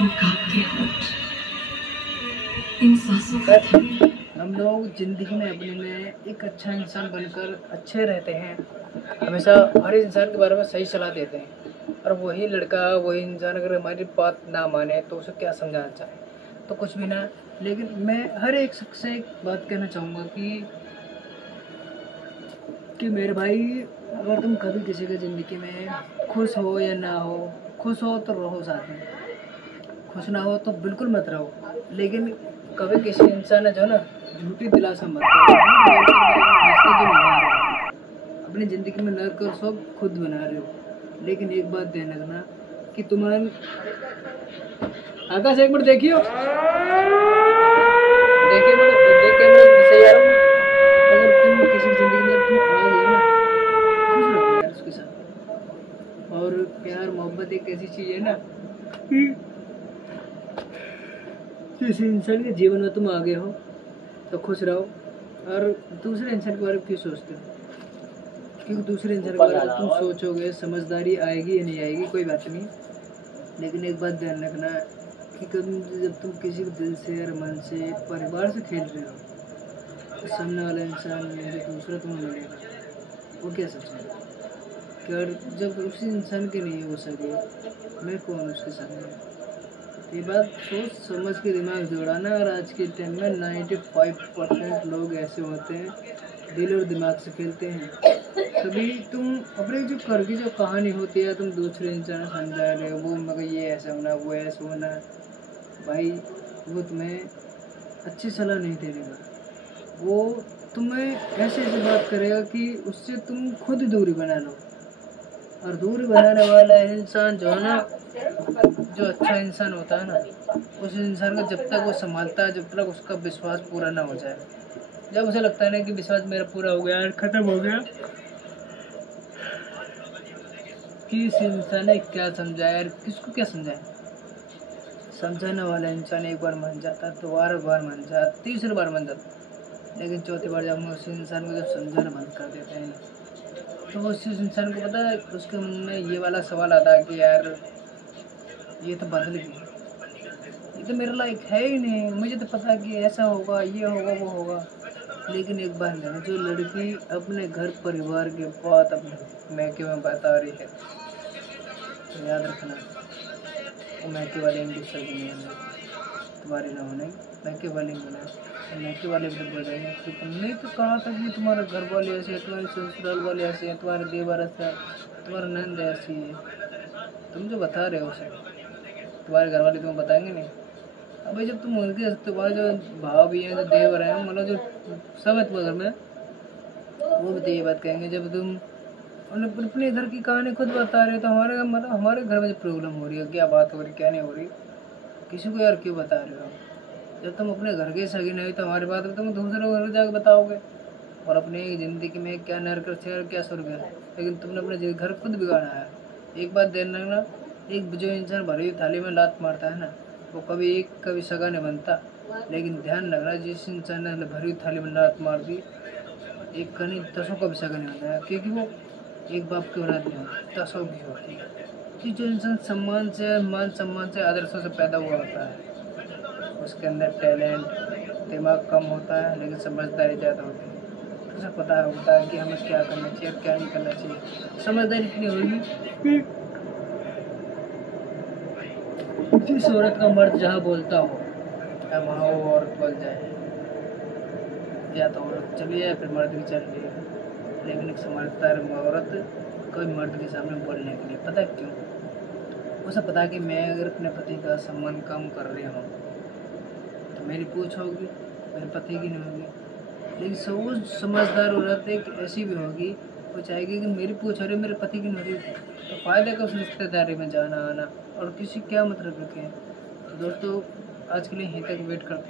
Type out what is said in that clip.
वो कांपते होंठ, इन सांसों का थम। हम लोग जिंदगी में अपने में एक अच्छा इंसान बनकर अच्छे रहते हैं, हमेशा हर इंसान के बारे में सही सलाह देते हैं। और वही लड़का वही इंसान अगर हमारी बात ना माने तो उसे क्या समझाना चाहे, तो कुछ भी ना। लेकिन मैं हर एक शख्स से एक बात कहना चाहूँगा कि मेरे भाई, अगर तुम कभी किसी की ज़िंदगी में खुश हो या ना हो, खुश हो तो रहो साथ में, खुश ना हो तो बिल्कुल मत रहो। लेकिन कभी किसी इंसान ने जो ना झूठी दिलासा मत दो, झूठ बोलकर भी रिश्ते जो निभा रहे हो, अपनी ज़िंदगी में नर्क और सब खुद बना रहे हो। लेकिन एक बात ध्यान रखना कि तुम्हारे आकाश एक मिनट देखियो, देखिए देख कैमरा सही आ रहा हूँ। अगर तुम किसी की ज़िंदगी में जब तुम आ गए हो ना, खुश रहो यार उसके साथ। और प्यार मोहब्बत एक ऐसी चीज़ है ना कि किसी इंसान के जीवन में तुम आ गए हो तो खुश रहो। और दूसरे इंसान के बारे में क्यों सोचते हो? क्योंकि दूसरे इंसान के बारे में तुम सोचोगे, समझदारी आएगी या नहीं आएगी कोई बात नहीं। लेकिन एक बात ध्यान रखना कि जब तुम किसी को दिल से और मन से परिवार से खेल रहे हो तो सामने वाला इंसान जो दूसरा तुम्हें मिलेगा वो क्या सोचेगा कि और जब उसी इंसान के नहीं हो सके मैं कौन उसके सामने। ये बात सोच समझ के दिमाग दौड़ाना। और आज के टाइम में 95% लोग ऐसे होते हैं दिल और दिमाग से खेलते हैं। कभी तुम अपने जो कर की जो कहानी होती है तुम दूसरे इंसान को समझा रहे हो, वो मगर ये ऐसा होना वो ऐसा होना, भाई वो तुम्हें अच्छी सलाह नहीं दे देगा। वो तुम्हें ऐसे ऐसे बात करेगा कि उससे तुम खुद दूरी बना लो। और दूरी बनाने वाला इंसान जो है ना, जो अच्छा इंसान होता है ना, उस इंसान को जब तक वो संभालता है, जब तक उसका विश्वास पूरा ना हो जाए, जब उसे लगता है ना कि विश्वास मेरा पूरा हो गया, खत्म हो गया, कि इस इंसान ने क्या समझाया और किसको क्या समझाया। समझाने वाला इंसान एक बार मान जाता, दोबारा बार मान जाता, तीसरी बार मान जाता, लेकिन चौथी बार जब हम उस इंसान को जब समझाना बंद कर देते हैं तो वो उस इंसान को पता है उसके मन में ये वाला सवाल आता है कि यार ये तो बदल गया, ये तो मेरे लायक है ही नहीं, मुझे तो पता है कि ऐसा होगा, ये होगा, वो होगा। लेकिन एक बार ना, जो लड़की अपने घर परिवार के बाद अपने मैके में बता रही है तो याद रखना वो मैके वाले दूसरे की नहीं है, तुम्हारी ना होने मैके वाले मिला है। मैके वाले भी बोल रहे हैं कि तुमने तो कहा था कि तुम्हारे घर वाले ऐसे हैं, तुम्हारे ससुराल वाले ऐसे हैं, तुम्हारे देवर ऐसा है, तुम्हारा नंद ऐसी है, तुम जो बता रहे हो उसे तुम्हारे घर वाले तुम्हें बताएंगे नहीं। अभी जब तुम उनके तुम्हारे जो भाव भी हैं, जो देवर हैं, मतलब जो सब है तुम्हारे घर में, वो भी तो ये बात कहेंगे जब तुम अपने इधर की कहानी खुद बता रहे हो तो हमारे मतलब हमारे घर में जो प्रॉब्लम हो रही है, क्या बात हो रही क्या नहीं हो रही, किसी को यार क्यों बता रहे हो। जब तुम अपने घर के सगी नहीं तो हमारी बात तुम दूसरे घर जाकर बताओगे। और अपनी ज़िंदगी में क्या नरक है क्या स्वर्ग है, लेकिन तुमने अपने घर खुद बिगाड़ा है। एक बात ध्यान रखना, एक जो इंसान भरी हुई थाली में लात मारता है ना, वो कभी सगा नहीं बनता। लेकिन ध्यान रखना, जिस इंसान ने भरी हुई थाली में लात मार दी, एक का नहीं 10 का भी सगा नहीं बनता है, क्योंकि वो एक बाप की औलाद नहीं होती, 10 की होती है। कि जो इंसान सम्मान से, मान सम्मान से, आदर्शों से पैदा हुआ होता है, उसके अंदर टैलेंट दिमाग कम होता है लेकिन समझदारी ज़्यादा होती है। उसे पता होता है कि हमें क्या करना चाहिए और क्या नहीं करना चाहिए। समझदारी इतनी होगी कि जिस औरत का मर्द जहाँ बोलता हो या वहाँ वो औरत बोल जाए, या तो औरत चली जाए फिर मर्द भी चल रही है। लेकिन एक समझदार औरत कोई मर्द के सामने बोलने के लिए, पता है क्यों? उसे पता है कि मैं अगर अपने पति का सम्मान कम कर रही हूँ तो मेरी पूछ होगी, मेरे पति की नहीं होगी। लेकिन सोच समझदार औरत एक ऐसी भी होगी, वो चाहेगी कि मेरी पूछ हो रही मेरे पति की नहीं होगी, तो फ़ायदे का उस रिश्तेदारी में जाना आना और किसी क्या मतलब रखें। तो दोस्तों आज के लिए यहीं तक वेट करते हैं।